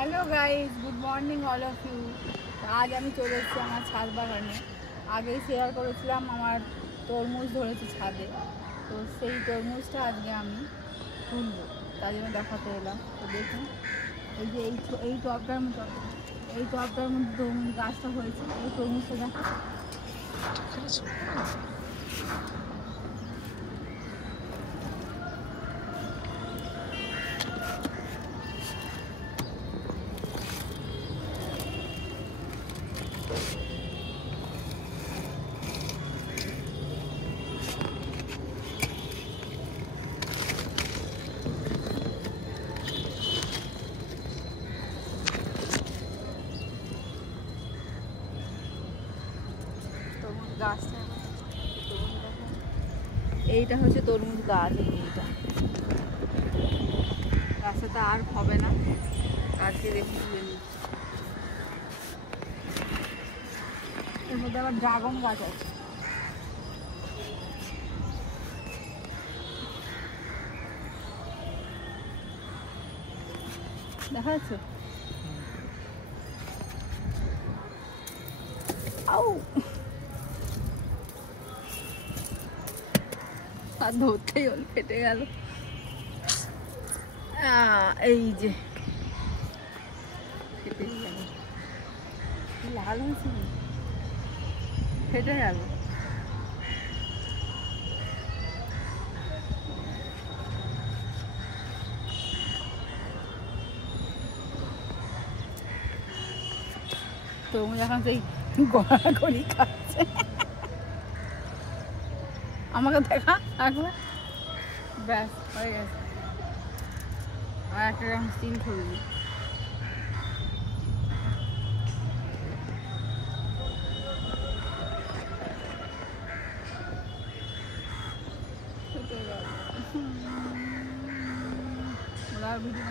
Hello guys, good morning all of you. আজ আমি চলে এসেছি আমার ছাদ বাগানে। আগেই শেয়ার করেছিলাম আমার তরমুজ ধরেছে ছাদে, তো সেই তরমুজটা আজকে আমি তুলবো, তার জন্য দেখাতে এলাম। তো দেখুন, এই যে এই টবটার মধ্যে তরমুজ গাছটা হয়েছে। এই তরমুজটা দেখা গাছটা, এইটা হচ্ছে তরমুজ গাছ। এইটা গাছটা আর হবে না, আজকে দেখুন তুলে নিচ্ছি। এর মধ্যে আবার ড্রাগন গাছ আছে। দেখা যাচ্ছে? আউ, আর ধরতেই হল, ফেটে গেল। এই যে ফেটে গেল, লাল হয়েছে, ফেটে গেল। তরমুজ এখন সেই গড়াগড়ি খাচ্ছে। আমাকে দেখা একবার, ব্যাস হয়ে গেছে। আর একটা রকম স্টিল ছবি। ভিডিও